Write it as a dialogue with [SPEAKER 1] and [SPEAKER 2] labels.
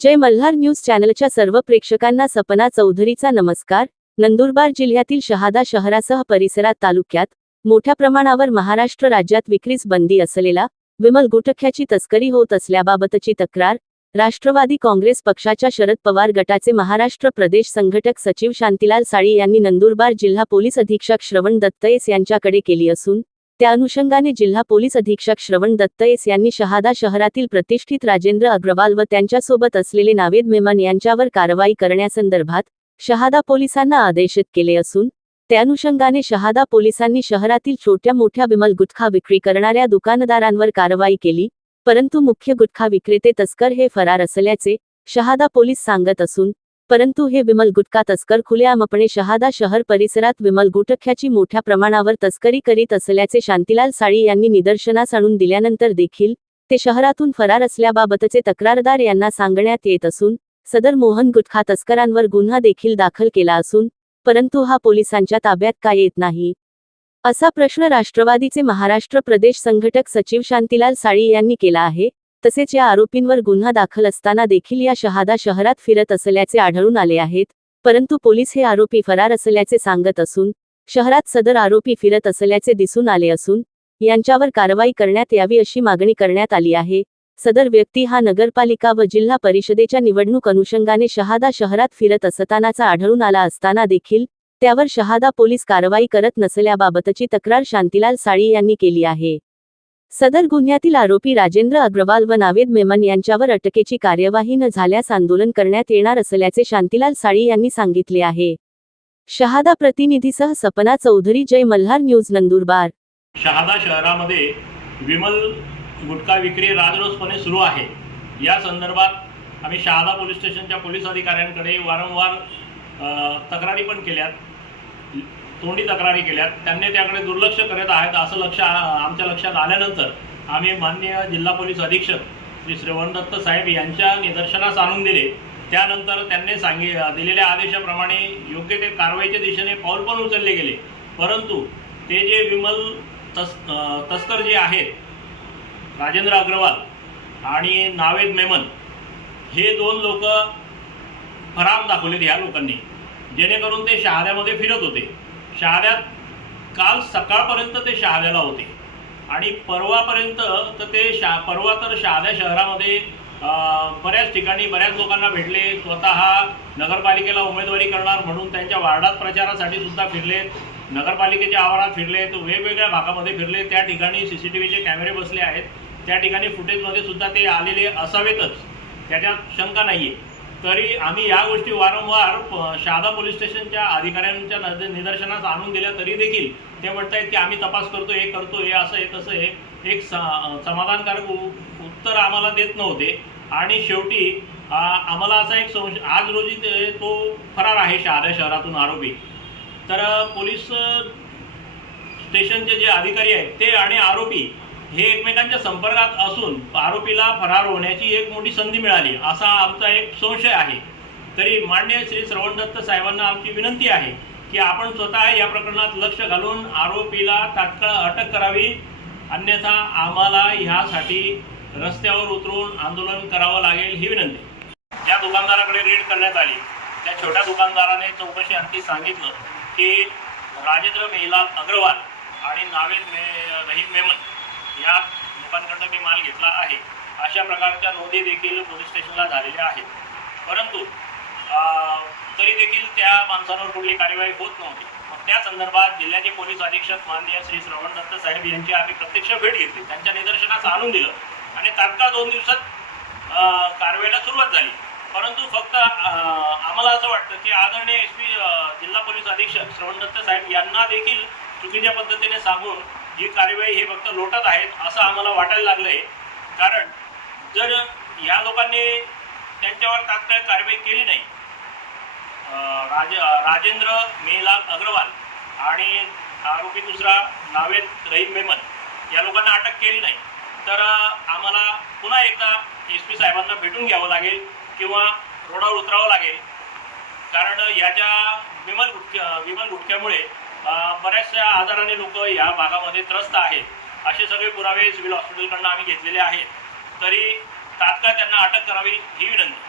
[SPEAKER 1] जय Malhar news चॅनलच्या सर्व प्रेक्षकांना सपना चौधरीचा नमस्कार. नंदुरबार जिल्ह्यातील शहादा शहरासह परिसरात तालुक्यात मोठ्या प्रमाणावर महाराष्ट्र राज्यात विक्रीस बंदी असलेला विमल गुटख्याची तस्करी होत असल्याबाबतची तक्रार राष्ट्रवादी काँग्रेस पक्षाच्या शरद पवार गटाचे महाराष्ट्र प्रदेश संघटक सचिव शांतीलाल साळी यांनी नंदुरबार जिल्हा पोलीस अधीक्षक श्रवण दत्तयेस यांच्याकडे केली असून त्या अनुषंगाने जिल्हा पोलीस अधीक्षक श्रवण दत्तयेस यांनी शहादा शहरातील प्रतिष्ठित राजेंद्र अग्रवाल व त्यांच्यासोबत असलेले नावेद मेमन यांच्यावर कारवाई करण्यासंदर्भात शहादा पोलिसांना आदेशित केले असून त्या अनुषंगाने शहादा पोलिसांनी शहरातील छोट्या मोठ्या विमल गुटखा विक्री करणाऱ्या दुकानदारांवर कारवाई केली परंतु मुख्य गुटखा विक्रेते तस्कर हे फरार असल्याचे शहादा पोलीस सांगत असून परंतु हे विमल गुटखा तस्कर खुलेआमपणे शहादा शहर परिसरात विमल गुटख्याची मोठ्या प्रमाणावर तस्करी करीत असल्याचे शांतीलाल साळी यांनी निदर्शनास आणून दिल्यानंतर देखील ते शहरातून फरार असल्याबाबतचे तक्रारदार यांना सांगण्यात येत असून सदर मोहन गुटखा तस्करांवर गुन्हा देखील दाखल केला असून परंतु हा पोलिसांच्या ताब्यात का येत नाही? असा प्रश्न राष्ट्रवादीचे महाराष्ट्र प्रदेश संघटक सचिव शांतीलाल साळी यांनी केला आहे तसेच या आरोपींवर गुन्हा दाखल असताना देखील या शहादा शहरात फिरत असल्याचे आढळून आले आहेत. परंतु पोलीस हे आरोपी फरार असल्याचे सांगत असून शहरात सदर आरोपी फिरत असल्याचे दिसून आले असून यांच्यावर कारवाई करण्यात यावी अशी मागणी करण्यात आली आहे. सदर व्यक्ती हा नगरपालिका व जिल्हा परिषदेच्या निवडणूक अनुषंगाने शहादा शहरात फिरत असतानाचा आढळून आला असताना देखील त्यावर शहादा पोलीस कारवाई करत नसल्याबाबतची तक्रार शांतीलाल साळी यांनी केली आहे. सदर गुन्ह्यातील आरोपी राजेंद्र अग्रवाल व नावेद मेमन यांच्यावर अटकेची कार्यवाही न झाल्यास आंदोलन करण्यात येणार असल्याचे शांतीलाल साळी यांनी सांगितले आहे. शहादा प्रतिनिधीसह सपना चौधरी जय मल्हार न्यूज नंदुरबार.
[SPEAKER 2] शहादा शहरामध्ये विमल गुटखा विक्री राजरोसपणे सुरू आहे. या संदर्भात आम्ही शहादा पोलीस स्टेशनच्या पोलीस अधिकाऱ्यांकडे वारंवार तक्रारी पण केल्यात. तोंडी तक्रारी केल्यात. त्यांनी त्याकडे दुर्लक्ष करत आहेत असं लक्ष आमच्या लक्षात आल्यानंतर आम्ही माननीय जिल्हा पोलीस अधीक्षक श्री श्रवणदत्त साहेब यांच्या निदर्शनास आणून दिले. त्यानंतर त्यांनी सांगे दिलेल्या आदेशाप्रमाणे योग्य ते कारवाईच्या दिशेने पाऊल पण उचलले गेले. परंतु ते जे विमल तस तस्कर जे आहेत राजेंद्र अग्रवाल आणि नावेद मेमन हे दोन लोक फरार दाखवलेत ह्या लोकांनी. जेणेकरून ते शहाऱ्यामध्ये फिरत होते. शहाद्यात काल सकाळपर्यंत ते शहाद्याला होते. आणि परवापर्यंत तर ते शा परवा तर शहाद्या शहरामध्ये बऱ्याच ठिकाणी बऱ्याच लोकांना भेटले. स्वतः नगरपालिकेला उमेदवारी करणार म्हणून त्यांच्या वार्डात प्रचारासाठी सुद्धा फिरलेत. नगरपालिकेच्या आवारात फिरलेत. वेगवेगळ्या भागामध्ये फिरले त्या ठिकाणी सी सी टी व्हीचे कॅमेरे बसले आहेत. त्या ठिकाणी फुटेजमध्ये सुद्धा ते आलेले असावेतच. त्याच्यात शंका नाही आहे तरी आम्ही या गोष्टी वारंवार शहादा पोलीस स्टेशनच्या अधिकाऱ्यांच्या निदर्शनास आणून दिल्या तरी देखील ते म्हणतायत की आम्ही तपास करतो हे करतो हे असं हे तसं हे एक स- समाधानकारक उ- उत्तर आम्हाला देत नव्हते. आणि शेवटी आम्हाला असा एक संशय आज रोजी ते- तो फरार आहे शहादा शहरातून आरोपी. तर पोलीस स्टेशनचे जे अधिकारी आहेत ते आणि आरोपी हे एकमेकांच्या संपर्कात असून आरोपीला फरार होण्याची एक मोठी संधी मिळाली असा आमचा एक संशय आहे. तरी मान्य श्री श्रवण दत्त साहेबांना आमची विनंती आहे की आपण स्वतः या प्रकरणात लक्ष घालून आरोपीला तात्काळ अटक करावी अन्यथा आम्हाला ह्यासाठी रस्त्यावर उतरून आंदोलन करावं लागेल ही विनंती. त्या दुकानदाराकडे रेड करण्यात आली. त्या छोट्या दुकानदाराने चौकशी आणखी सांगितलं की राजेंद्र मेहलाल अग्रवाल आणि नावेद मे रहीम मेमन या लोकांकडनं मी माल घेतला आहे. अशा प्रकारच्या नोंदी देखील पोलीस स्टेशनला झालेल्या आहेत. परंतु तरी देखील त्या माणसांवर कुठली कार्यवाही होत नव्हती. मग त्या संदर्भात जिल्ह्याचे पोलीस अधीक्षक माननीय श्री श्रवण दत्त साहेब यांची आम्ही प्रत्यक्ष भेट घेतली. त्यांच्या निदर्शनास आणून दिलं. आणि तात्काळ दोन दिवसात कारवाईला सुरुवात झाली. परंतु फक्त आम्हाला असं वाटतं की आदरणीय एस पी जिल्हा पोलीस अधीक्षक श्रवण दत्त साहेब यांना देखील चुकीच्या पद्धतीने सांगून ही कार्यवाही हे फक्त लोटत आहेत असं आम्हाला वाटायला लागलं आहे कारण जर या लोकांनी त्यांच्यावर तात्काळ कारवाई केली नाही राज राजेंद्र मेहलाल अग्रवाल आणि आरोपी दुसरा नावेद रहीम मेमन या लोकांना अटक केली नाही तर आम्हाला पुन्हा एकदा एस पी साहेबांना भेटून घ्यावं लागेल किंवा रोडावर उतरावं लागेल. कारण याच्या विमल गुटक्या विमल गुटक्यामुळे बऱ्याचशा आजाराने लोक या भागामध्ये त्रस्त आहेत. असे सगळे पुरावे सिव्हिल हॉस्पिटलकडनं आम्ही घेतलेले आहेत. तरी तात्काळ त्यांना अटक करावी ही विनंती.